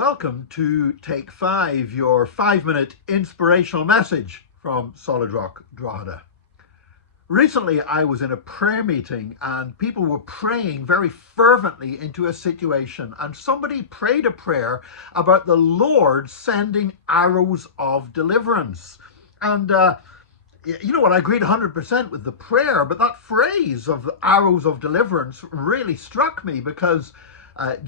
Welcome to Take 5, your 5-minute inspirational message from Solid Rock Drogheda. Recently, I was in a prayer meeting and people were praying very fervently into a situation, and somebody prayed a prayer about the Lord sending arrows of deliverance. And you know what, I agreed 100% with the prayer, but that phrase of the arrows of deliverance really struck me because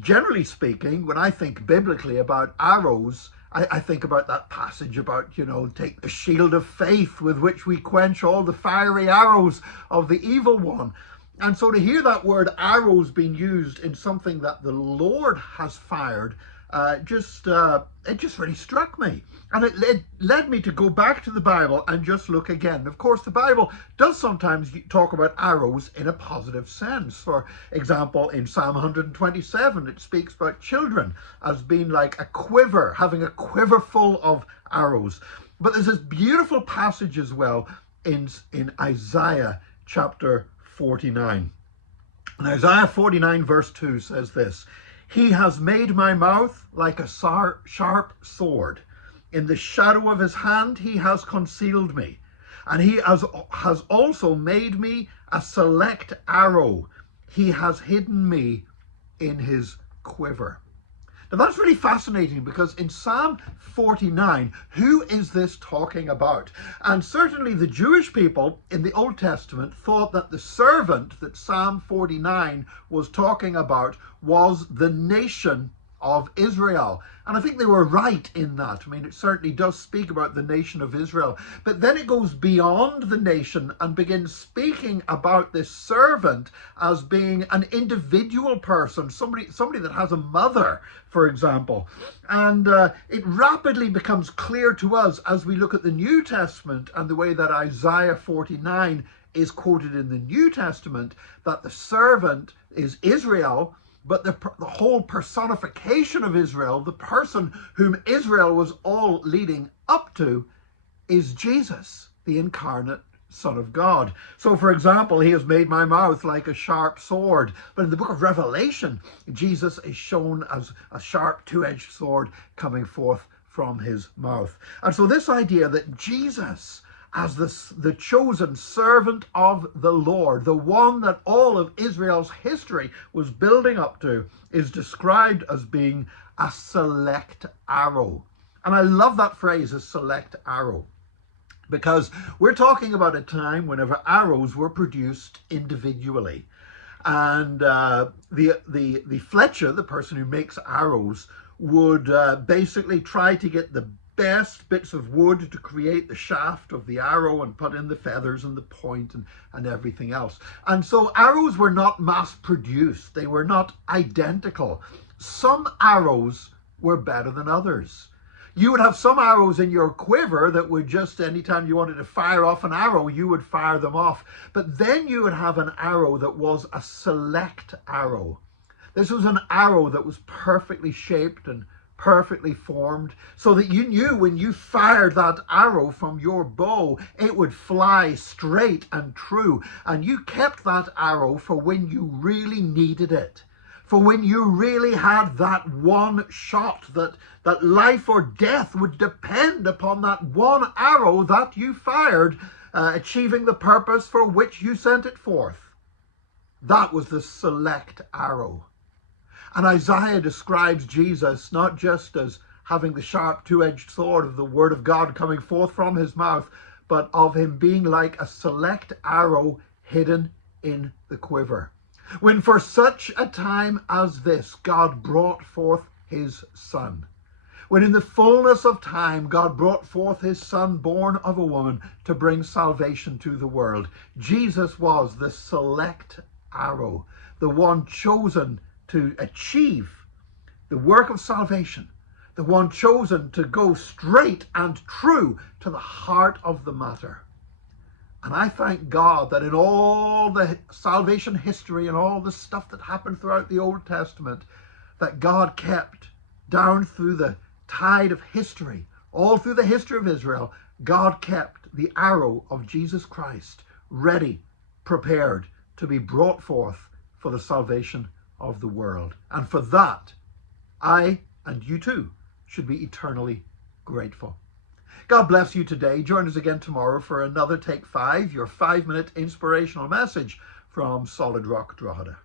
generally speaking, when I think biblically about arrows, I think about that passage about, take the shield of faith with which we quench all the fiery arrows of the evil one. And so to hear that word arrows being used in something that the Lord has fired, it just really struck me. And it led me to go back to the Bible and just look again. Of course, the Bible does sometimes talk about arrows in a positive sense. For example, in Psalm 127, it speaks about children as being like a quiver, having a quiver full of arrows. But there's this beautiful passage as well in Isaiah chapter 49. And Isaiah 49 verse 2 says this: "He has made my mouth like a sharp sword. In the shadow of his hand he has concealed me. And he has also made me a select arrow. He has hidden me in his quiver." Now that's really fascinating, because in Psalm 49, who is this talking about? And certainly the Jewish people in the Old Testament thought that the servant that Psalm 49 was talking about was the nation of Israel. And I think they were right in that. I mean, it certainly does speak about the nation of Israel. But then it goes beyond the nation and begins speaking about this servant as being an individual person, somebody that has a mother, for example. And it rapidly becomes clear to us as we look at the New Testament and the way that Isaiah 49 is quoted in the New Testament, that the servant is Israel, but the whole personification of Israel, the person whom Israel was all leading up to, is Jesus, the incarnate Son of God. So, for example, he has made my mouth like a sharp sword. But in the book of Revelation, Jesus is shown as a sharp two-edged sword coming forth from his mouth. And so this idea that Jesus, as the chosen servant of the Lord, the one that all of Israel's history was building up to, is described as being a select arrow. And I love that phrase, a select arrow, because we're talking about a time whenever arrows were produced individually. And the fletcher, the person who makes arrows, would basically try to get the best bits of wood to create the shaft of the arrow and put in the feathers and the point and everything else. And so arrows were not mass produced. They were not identical. Some arrows were better than others. You would have some arrows in your quiver that would just, anytime you wanted to fire off an arrow, you would fire them off. But then you would have an arrow that was a select arrow. This was an arrow that was perfectly shaped and perfectly formed, so that you knew when you fired that arrow from your bow, it would fly straight and true. And you kept that arrow for when you really needed it, for when you really had that one shot, that life or death would depend upon that one arrow that you fired, achieving the purpose for which you sent it forth. That was the select arrow. And Isaiah describes Jesus not just as having the sharp two-edged sword of the word of God coming forth from his mouth, but of him being like a select arrow hidden in the quiver. When for such a time as this, God brought forth his Son. When in the fullness of time, God brought forth his Son, born of a woman, to bring salvation to the world. Jesus was the select arrow, the one chosen to achieve the work of salvation, the one chosen to go straight and true to the heart of the matter. And I thank God that in all the salvation history and all the stuff that happened throughout the Old Testament, that God kept down through the tide of history, all through the history of Israel, God kept the arrow of Jesus Christ ready, prepared to be brought forth for the salvation of the world. And for that, I and you too should be eternally grateful. God bless you today. Join us again tomorrow for another Take 5, your 5-minute inspirational message from Solid Rock Drogheda.